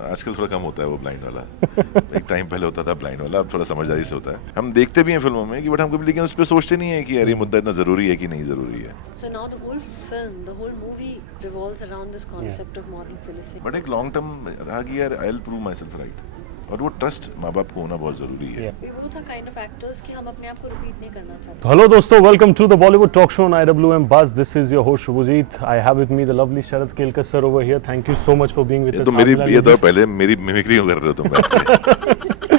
आजकल थोड़ा कम होता है वो ब्लाइंड वाला। एक टाइम पहले होता था ब्लाइंड वाला, अब थोड़ा समझदारी से होता है। हम देखते भी हैं फिल्मों में कि बट हम कभी लेकिन उस पर सोचते नहीं है कि यार ये मुद्दा इतना ज़रूरी है कि नहीं ज़रूरी है। So now the whole film, the whole movie revolves around this concept of moral policing. But एक लॉन्ग टर्म था कि यार I will prove my self right, और वो ट्रस्ट माँ बाप को होना बहुत ज़रूरी है। We both are kind of actors कि हम अपने आप को रिपीट नहीं करना चाहते. Hello दोस्तों, welcome to the Bollywood talk show on IWM Buzz. This is your host Shubhajit. I have with me the lovely Sharad Kelkar sir over here. Thank you so much for being with ये us. तो मेरी ये तो पहले मेरी mimicry कर रहे हो तुम बैठ के।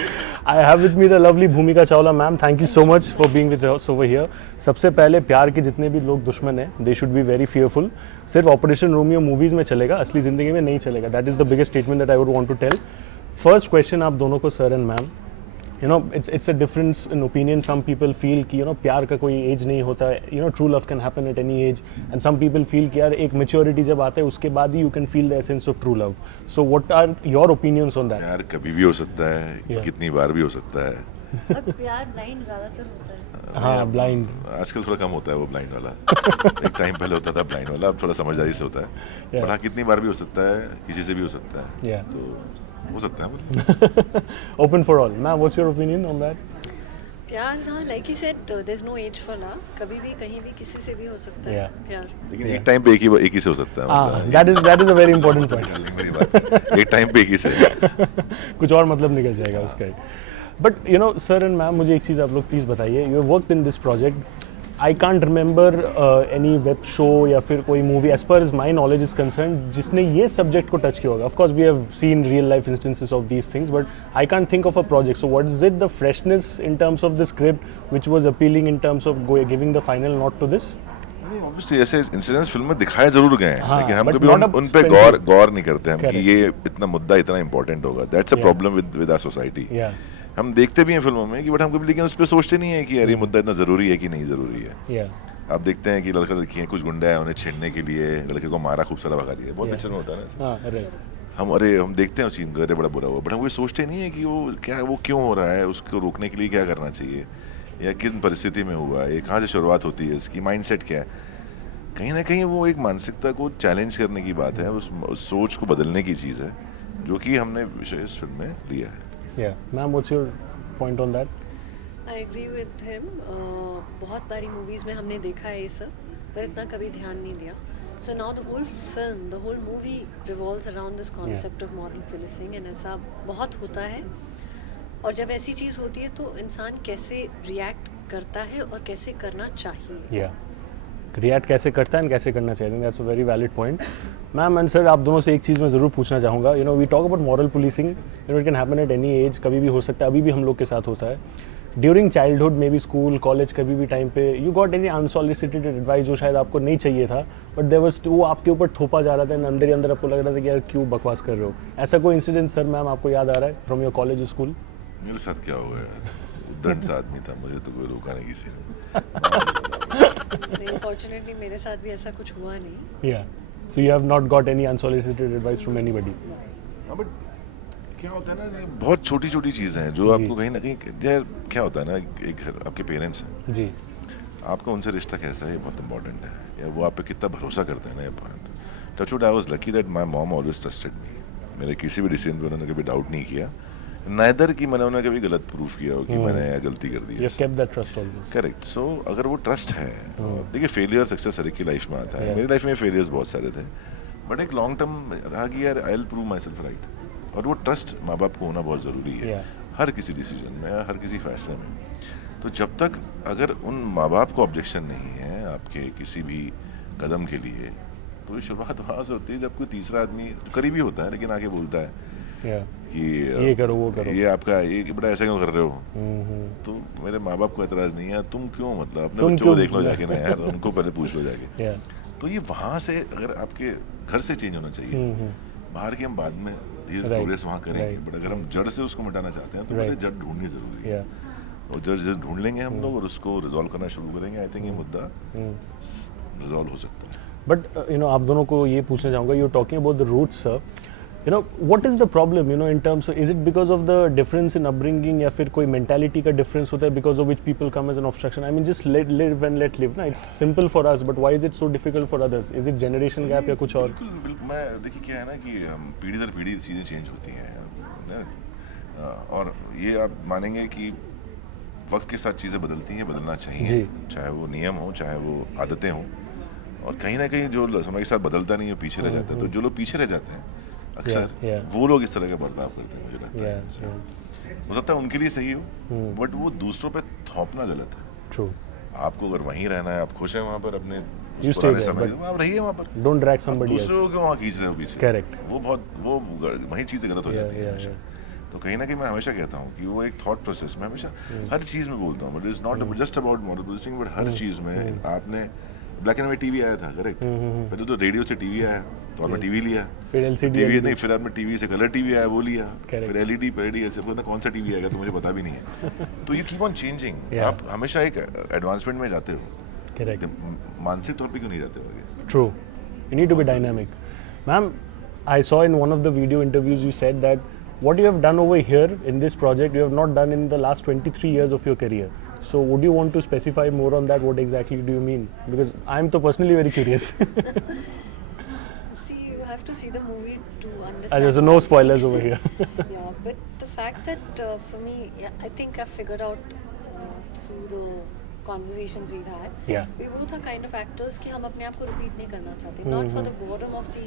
I have with me the lovely Bhumika Chawla ma'am. Thank you so much for being with us over here. सबसे पहले प्यार के जितने भी लोग दुश्मन हैं, they should be very fearful. सिर्फ ऑपरेशन रोमियो मूवीज में चलेगा, असली जिंदगी में नहीं चलेगा. That is the biggest statement that I would want to tell. First question आप दोनों को sir and ma'am, you know it's a difference in opinion. Some people feel कि प्यार का कोई एज नहीं होता है, true love can happen at any age, and some people feel कि यार एक maturity जब आता है उसके बाद ही you can feel the essence of true love. So what are your opinions on that? यार कभी भी हो सकता है, कितनी बार भी हो सकता है। और प्यार ब्लाइंड ज्यादातर होता है. हाँ, ब्लाइंड आजकल थोड़ा कम होता है वो ब्लाइंड वाला। एक टाइम पहले होता था ब्लाइंड वाला, अब थोड़ा समझदारी से होता है। बट हाँ, कितनी बार भी हो सकता है, किसी से भी हो सकता है, तो हो सकता है। Open for all. Ma'am, what's your opinion on that? प्यार, हाँ, like he said, there's no age for love. कभी भी कहीं भी किसी से भी हो सकता है प्यार. लेकिन एक टाइम पे एक ही से हो सकता है। that is a very important point. मेरी बात, एक टाइम पे एक ही से। कुछ और मतलब निकल जाएगा उसका। बट सर एंड मैम, मुझे एक चीज़ आप लोग प्लीज़ बताइए. You have worked in this project. I can't remember any web show या फिर कोई movie as per as my knowledge is concern जिसने ये सब्जेक्ट को टच किया होगा. Of course we have seen real life instances of these things, but I can't think of a project. So what is it the freshness in terms of the script which was appealing in terms of giving the final note to this? Obviously ऐसे incidents film में दिखाए जरूर गए हैं, लेकिन हम but कभी not a उन पे specific- गौर नहीं करते हम कि Correct. ये इतना मुद्दा इतना इंपॉर्टेंट होगा. That's a problem with our society. हम देखते भी हैं फिल्मों में कि बट हम कभी लेकिन उस पे सोचते नहीं है कि यार ये मुद्दा इतना जरूरी है कि नहीं जरूरी है. आप देखते हैं कि लड़का लड़की हैं, कुछ गुंडे हैं, उन्हें छेड़ने के लिए लड़के को मारा, खूब सारा भगा दिया. बहुत पिक्चर में होता है ना. हम देखते हैं उस सीन को, अरे बड़ा बुरा हुआ, बट हम कोई सोचते नहीं है कि वो क्यों हो रहा है, उसको रोकने के लिए क्या करना चाहिए, या किन परिस्थिति में हुआ है, कहाँ से शुरुआत होती है, इसकी माइंडसेट क्या है. कहीं ना कहीं वो एक मानसिकता को चैलेंज करने की बात है, उस सोच को बदलने की चीज़ है, जो कि हमने विषय इस फिल्म में लिया है. Ma'am, what's your point on that? I agree with him. बहुत बारी मूवीज़ में हमने देखा है ये सब, पर इतना कभी ध्यान नहीं दिया. So now the whole film, the whole movie revolves around this concept of moral policing, and ऐसा बहुत होता है. और जब ऐसी चीज़ होती है तो इंसान कैसे रिएक्ट करता है और कैसे करना चाहिए. रिएक्ट कैसे करता है एंड कैसे करना चाहिए. That's a very valid point. Ma'am and sir, आप दोनों से एक चीज़ मैं ज़रूर पूछना चाहूँगा. We talk about moral policing, it can happen at any age, कभी भी हो सकता है, अभी भी हम लोग के साथ होता है. During childhood, may be school college, कभी भी टाइम पे you got any unsolicited advice जो शायद आपको नहीं चाहिए था, बट देयर वाज वो आपके ऊपर थोपा जा रहा था, अंदर ही अंदर आपको लग रहा था कि यार क्यों बकवास कर रहे हो. ऐसा कोई इंसिडेंट सर मैम आपको याद आ रहा है फ्रॉम योर कॉलेज स्कूल? मेरे साथ क्या हुआ यार, उद्दंड सा आदमी था, मुझे तो कोई रोका नहीं किसी ने. Unfortunately मेरे साथ भी ऐसा कुछ हुआ नहीं. So you have not got any unsolicited advice from anybody? But क्या होता है ना, ये बहुत छोटी छोटी चीज़ें हैं जो आपको कहीं ना कहीं, यार क्या होता है ना, एक घर आपके पेरेंट्स हैं जी, आपका उनसे रिश्ता कैसा है ये बहुत इंपॉर्टेंट है, या वो आप पे कितना भरोसा करते हैं ना. ये point touch wood, I was lucky that my mom always trusted me. मेरे किसी भी डिसीजन पे उन्होंने कभी डाउट नहीं किया, नाइदर कि मैंने उन्हें कभी गलत प्रूफ किया हो कि मैंने गलती कर दी you है. have kept that trust always. Correct. So अगर वो ट्रस्ट है, देखिए फेलियर सक्सेस हर एक की लाइफ में आता है. मेरी लाइफ में फेलियर्स बहुत सारे थे, बट एक लॉन्ग टर्म था कि यार I will prove my self right, और वो ट्रस्ट माँ बाप को होना बहुत ज़रूरी है हर किसी डिसीजन में, हर किसी फैसले में. तो जब तक अगर उन माँ बाप को ऑब्जेक्शन नहीं है आपके किसी भी कदम के लिए, तो ये शुरुआत वहाँ से होती है जब कोई तीसरा आदमी करीबी होता है लेकिन आके बोलता है कि ये करो वो करो, ये आपका ये बड़ा ऐसा क्यों कर रहे हो. तो मेरे माँ बाप को एतराज़ नहीं है, तुम क्यों, मतलब अपने बच्चों को देख लो जाके ना यार, उनको पहले पूछ लो जाके. तो ये वहाँ से अगर आपके घर से चेंज होना चाहिए, बाहर की हम बाद में धीरे प्रोग्रेस वहाँ करेंगे, बट अगर हम जड़ से उसको मिटाना चाहते हैं तो पहले जड़ ढूंढनी जरूरी है. और जड़ ढूंढ लेंगे हम लोग और उसको रिजॉल्व करना शुरू करेंगे, आई थिंक ये मुद्दा रिजॉल्व हो सकता है. बट आप दोनों को ये पूछना चाहूँगा, you are talking about the roots sir. You know, what is the problem, you know, in terms of, is it because of the difference in upbringing या फिर कोई mentality का difference होता है because of which people come as an obstruction? I mean, just let live and let live. ना, it's simple for us, but why is it so difficult for others? Is it generation gap या कुछ और? बिल्कुल, मैं देखिए क्या है ना कि पीढ़ी दर पीढ़ी चीज़ें चेंज होती हैं ना, और ये आप मानेंगे कि वक्त के साथ चीज़ें बदलती हैं, बदलना चाहिए, चाहे वो नियम हो, चाहे वो आदतें हों, और कहीं ना कहीं जो समय के साथ बदलता नहीं है पीछे रह जाता है, तो जो लोग पीछे रह जाते हैं अक्सर वो लोग इस तरह का बर्ताव करते हैं, मुझे लगता है। हो सकता है उनके लिए सही हो, बट वो दूसरों पे थोपना गलत है। True. आपको अगर वहीं रहना है, आप खुश हैं वहाँ पर अपने You stay पुराने there, समय but में, आप रहिए वहाँ पर, Don't drag somebody else. दूसरों को वहाँ खींच रहे हो पीछे। Correct. वो वही चीज़ें गलत हो जाती है हमेशा। तो कहीं ना कहीं मैं हमेशा कहता हूँ कि वो एक थॉट प्रोसेस में हमेशा हर चीज़ में बोलता हूँ, but it's not just about moral policing, but हर चीज़ में आपने ब्लैक एंड व्हाइट टीवी आया था, करेक्ट, पहले तो रेडियो से टीवी आया, तो आपने टीवी लिया, फिर LCD टीवी नहीं, फिर आपने टीवी से कलर टीवी आया, वो लिया, फिर LED पेडी, ऐसे पता कौन सा टीवी आएगा तो मुझे पता भी नहीं है। तो यू कीप ऑन चेंजिंग, आप हमेशा एक एडवांसमेंट में जाते हो, Correct. मानसिक तौर पे क्यों नहीं जाते हो आगे? True. You need to be dynamic. Ma'am, I saw in one of the video interviews you said that what you have done over here in this project you have not done in the last 23 years of your career. So would you want to specify more on that? What exactly do you mean? Because I'm so personally very curious. See, you have to see the movie to understand. There's no spoilers over here. Yeah, but the fact that for me, yeah, I think I've figured out through the conversations we've had. Yeah. We both are kind of actors कि हम अपने आप को repeat नहीं करना चाहते. Not for the boredom of the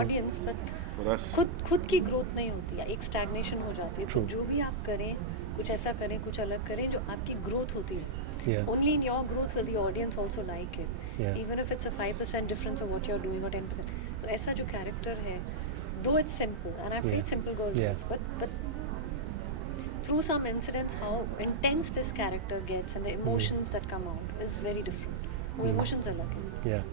audience, but For us. खुद की growth नहीं होती है, एक stagnation हो जाती है. तो जो भी आप करें, कुछ ऐसा करें, कुछ अलग करें जो आपकी growth होती है. Yeah. Only in your growth will the audience also like it. Yeah. Even if it's a 5% difference of what you're doing or 10%. तो ऐसा जो character है, though it's simple, and I've played simple girl roles, but through some incidents, how intense this character gets and the emotions that come out is very different. वो emotions अलग हैं. Yeah.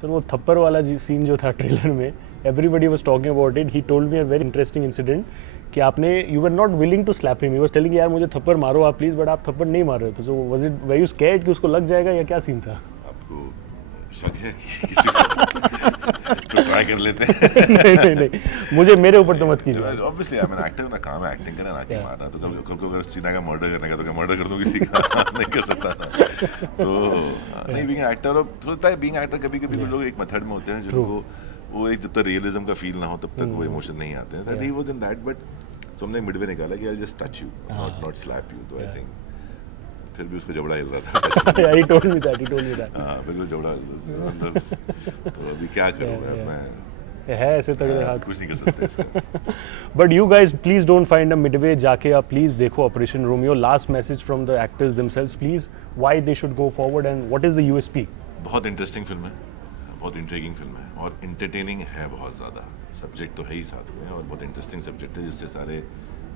Sir, वो थप्पड़ वाला scene जो था trailer में, everybody was talking about it. He told me a very interesting incident कि आपने you were not willing to slap him. He was telling यार मुझे थप्पड़ मारो आप प्लीज, बट आप थप्पड़ नहीं मार रहे थे. So was it, were you scared कि उसको लग जाएगा या क्या सीन था? आपको शक है कि किसी को तो ट्राई कर लेते हैं? नहीं, मुझे मेरे ऊपर तो मत कीजिए. Obviously I am an actor, ना काम है एक्टिंग करना, ना कि मारना. तो कल को अगर सीना का मर्डर करने का तो क्या मर्डर कर दूं किसी का? नहीं कर सकता ना. तो नहीं, बीइंग एक्टर, और होता है बीइंग एक्टर कभी-कभी लोग एक मेथड में होते हैं जिनको वो एक जब तक रियलिज्म का फील ना हो तब तक वो इमोशन नहीं आते हैं. I think he was in that, but so हमने मिडवे निकाला कि I just touch you, not slap you. तो आई थिंक फिर भी उसका जबड़ा हिल रहा था. Yeah, he told me that. हाँ, बिल्कुल जबड़ा अंदर. तो अभी क्या करूँ मैं है ऐसे तगड़े हाथ. कुछ नहीं कर सकते इसको. But you guys, please don't find a midway. जाके आप please देखो Operation Romeo. Last message from the actors themselves, please. Why they should go forward and what is the USP? बहुत इंटरेस्टिंग फिल्म है, बहुत इंट्रिगिंग फिल्म है, और entertaining है बहुत ज़्यादा. सब्जेक्ट तो है ही साथ में, और बहुत इंटरेस्टिंग सब्जेक्ट है जिससे सारे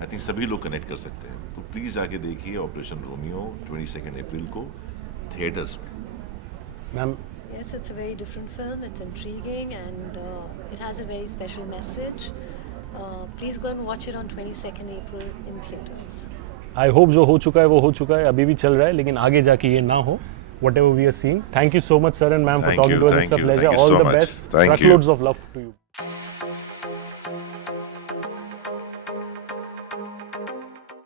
आई थिंक सभी लोग कनेक्ट कर सकते हैं. तो प्लीज़ जाके देखिए ऑपरेशन रोमियो 22 अप्रैल को थिएटर्स में. Ma'am, Yes, it's a very different film. It's intriguing and it has a very special message. Please go and watch it on 22nd April in theaters. I hope जो हो चुका है वो हो चुका है, अभी भी चल रहा है, लेकिन आगे जाके ये ना हो. Whatever we are seeing. Thank you so much, sir and ma'am, for Thank talking you, to us. thank It's a you, pleasure. thank you All so the much. best. Thank you. Truckloads of love to you.